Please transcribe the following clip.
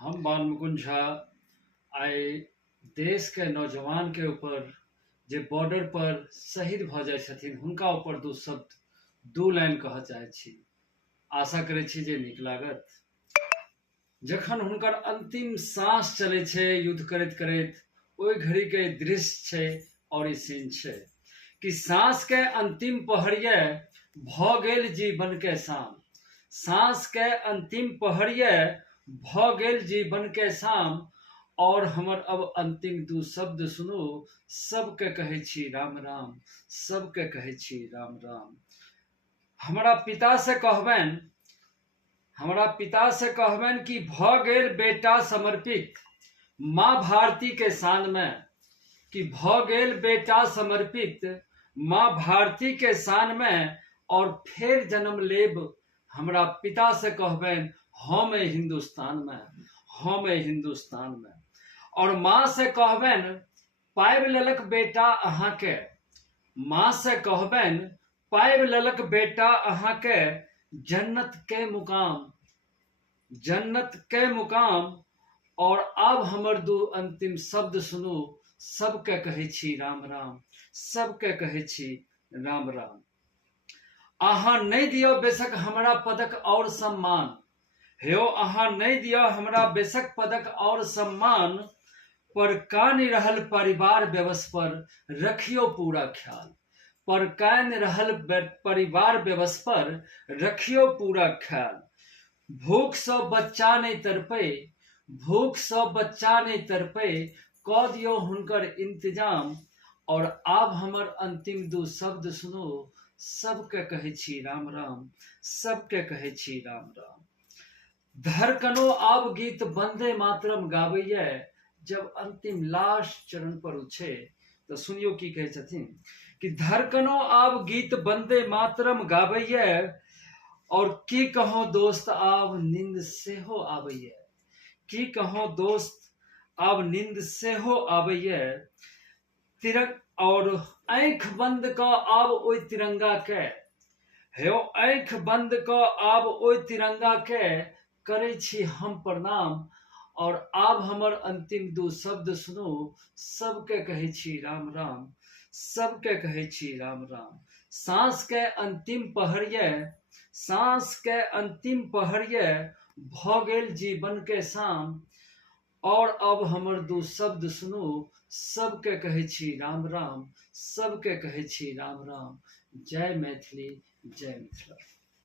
हम बालमुकुंद झा आइ देश के नौजवान के ऊपर जे बॉर्डर पर शहीद भ जाइ छथिन हुनका ऊपर दू शब्द दू लाइन कहऽ चाहै छी। आशा करै छी जे नीक लागत। जखन हुनकर अंतिम सांस चलै छै युद्ध करैत करैत, ओहि घड़ी के दृश्य छै और ई सीन छै कि सांस के अंतिम पहरिया भ गेल जीवन के शाम। सांस के अंतिम पहरिया भ गेल जीवन के शाम, और हमर अब अंतिम दू शब्द सुनू, सबके कहै छी राम राम, सबके कहै छी राम राम। हमरा पिता से कहबनि, हमरा पिता से कहबनि कि भ गेल बेटा समर्पित माँ भारती के शान में, कि भ गेल बेटा समर्पित माँ भारती के शान में, और फिर जन्म लेब हमरा पिता से कहबनि हम हिंदुस्तान में, हम हिंदुस्तान में। और माँ से कहबनि पाबि लेलक बेटा अहाँ के, माँ से कहबनि पाबि लेलक बेटा अहाँ के जन्नत के मुकाम, जन्नत के मुकाम। और अब हमर दू अंतिम शब्द सुनू, सबके कहै छी राम राम, सबके कहै छी राम राम। अहाँ नहीं दियो बेशक हमरा पदक और सम्मान, हेयो अहाँ नहीं दियो हमरा बेशक पदक और सम्मान, पर कान रहल परिवार व्यवस पर रखियो पूरा ख्याल, पर कान रहल परिवार व्यवस पर रखियो पूरा ख्याल। भूख सँ बच्चा नहीं तड़पे, भूख सँ बच्चा नहीं तड़पे, क दियो हुनकर इंतजाम। और आब हमर अंतिम दू शब्द सुनू, सबके कहै छी राम राम, सबके कहै छी राम राम। धड़कनो आब गीत वंदे मातरम गाबैया, जब अंतिम लास्ट चरण पर उ छै तो सुनियो की कहै छथिन कि धड़कनो आब गीत वंदे मातरम गाबैया, और की कहो दोस्त आब नींद सेहो आबैया, की कहो दोस्त आब नींद सेहो आबैया। और आँख बंद क आब ओइ तिरंगा के, हेयो आँख बंद क आब ओइ तिरंगा के करै छी हम प्रणाम। और आब हमर अंतिम दू शब्द सुनू, सबके कहै छी राम राम, सबके कहै छी राम राम। सांस के अंतिम पहरिया, सांस के अंतिम पहरिया भ गेल जीवन के शाम। और अब हमर दू शब्द सुनू, सबके कहै छी राम राम, सबके कहै छी राम राम। जय मैथिली, जय मिथिला।